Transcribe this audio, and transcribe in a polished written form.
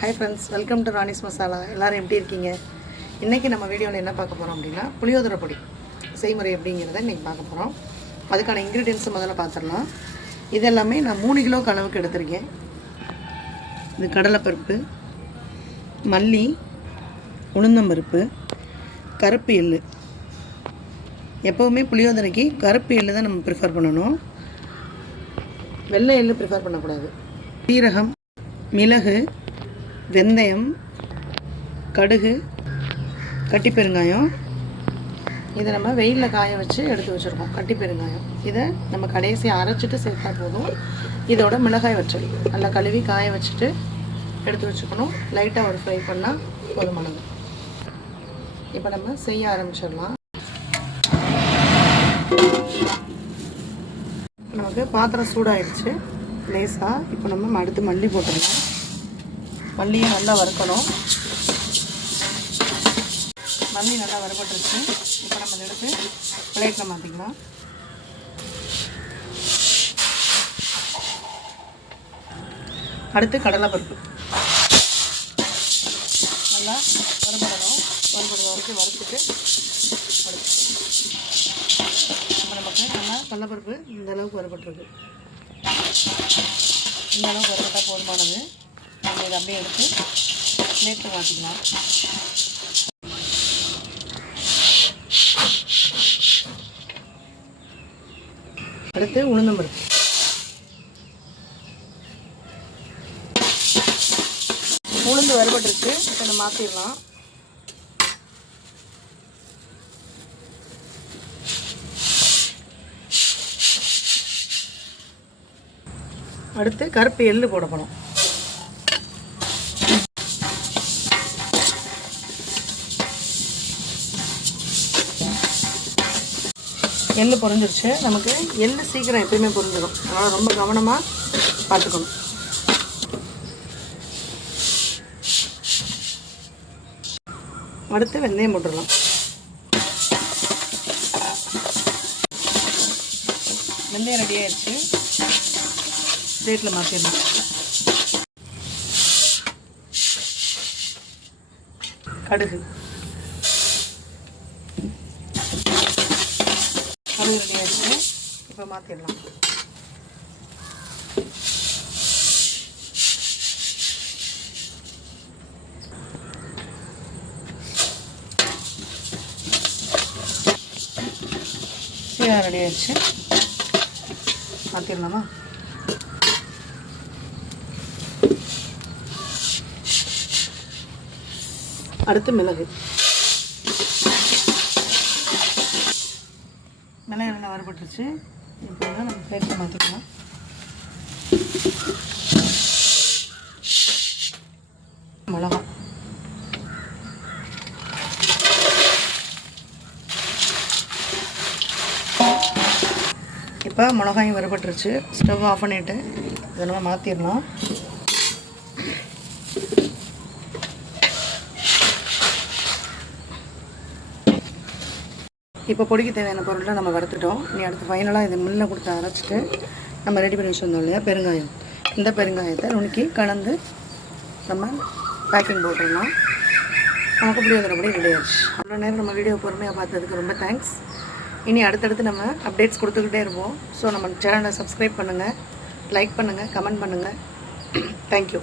Hi friends, welcome to Rani's masala. எல்லோரும் எப்படி இருக்கீங்க? இன்றைக்கி நம்ம வீடியோவில் என்ன பார்க்க போகிறோம் அப்படின்னா, புளியோதரை பொடி செய்முறை எப்படிங்கிறத இன்றைக்கி பார்க்க போகிறோம். அதுக்கான இன்க்ரீடியன்ஸை முதல்ல பார்த்துடலாம். இதெல்லாமே நான் 3 கிலோ அளவுக்கு எடுத்திருக்கேன். இது கடலைப்பருப்பு, மல்லி, உளுந்தம்பருப்பு, கருப்பு எள்ளு. எப்போவுமே புளியோதரைக்கு கருப்பு எள்ளு தான் நம்ம ப்ரிஃபர் பண்ணணும், வெள்ளை எள்ளு ப்ரிஃபர் பண்ணக்கூடாது. சீரகம், மிளகு, வெந்தயம், கடுகு, கட்டி பெருங்காயம். இதை நம்ம வெயிலில் காய வச்சு எடுத்து வச்சுருக்கோம். கட்டி பெருங்காயம் இதை நம்ம கடைசியாக அரைச்சிட்டு சேர்த்தா போதும். இதோட மிளகாய் வற்றல் நல்லா கழுவி காய வச்சுட்டு எடுத்து வச்சுக்கணும். லைட்டாக ஒரு ஃப்ரை பண்ணால் போதுமானது. இப்போ நம்ம செய்ய ஆரம்பிச்சிடலாம். நமக்கு பாத்திரம் சூடாகிடுச்சு லேசாக. இப்போ நம்ம அடுத்து மல்லி போட்டுடலாம். மல்லியை நல்லா வறுக்கணும். மல்லி நல்லா வறுபட்டுருச்சு. இப்போ நம்ம எடுத்து பிளேட்டில் மாற்றிக்கலாம். அடுத்து கடலைப்பருப்பு நல்லா வறுபடணும். வறுபடுற வரைக்கும் வறுத்துட்டு இப்போ நமக்கு நல்லா கடலைப்பருப்பு இந்த அளவுக்கு வறுபட்டுருக்கு. இந்த அளவுக்கு வறுபட்டால் போதுமானது. நம்ம இதை அப்படியே எடுத்து பிளேட்டில் மாற்றிக்கலாம். அடுத்து உளுந்தம்பருப்பு. உளுந்து வறுபட்டுருச்சு. இப்போ இதை மாற்றிடலாம். அடுத்து கருப்பு எள்ளு போட போகிறோம். எள்ளு பொரிஞ்சிருச்சு. நமக்கு எள்ளு சீக்கிரம் எப்பயுமே பொரிஞ்சிடும், அதனால் ரொம்ப கவனமாக பார்த்துக்கணும். அடுத்து வெந்தயம் போட்டுடலாம். வெந்தயம் ரெடி ஆயிடுச்சு. பிளேட்டில் மாற்றிடலாம். கடுகு ரெடி ஆகிடுச்சு. இப்போ மாற்றிடலாம். சீரகம் ரெடி ஆகிடுச்சு. மாற்றிடலாமா? அடுத்து மிளகு. மிளகு நல்லா வறுபட்டுருச்சு. இப்போ வந்து நம்ம பிளேட்டில் மாற்றிக்கலாம். மிளகா இப்போ மிளகாயும் வறுபட்டுருச்சு. ஸ்டவ் ஆஃப் பண்ணிவிட்டு இதை நம்ம மாற்றிடலாம். இப்போ பொடிக்கு தேவையான பொருளை நம்ம வறுத்துட்டோம். இனி அடுத்து ஃபைனலாக இதை மில்லில் கொடுத்து அரைச்சிட்டு நம்ம ரெடி பண்ணி வச்சுருந்தோம் இல்லையா பெருங்காயம். இந்த பெருங்காயத்தை நுணுக்கி கலந்து நம்ம பேக்கிங் போட்டுடலாம். நமக்கு புளியோதரை பொடி ரெடி ஆயிடுச்சு. அவ்வளோ நேரம் நம்ம வீடியோ பொறுமையாக பார்த்ததுக்கு ரொம்ப தேங்க்ஸ். இனி அடுத்தடுத்து நம்ம அப்டேட்ஸ் கொடுத்துக்கிட்டே இருப்போம். ஸோ நம்ம சேனலை சப்ஸ்கிரைப் பண்ணுங்கள், லைக் பண்ணுங்கள், கமெண்ட் பண்ணுங்கள். தேங்க்யூ.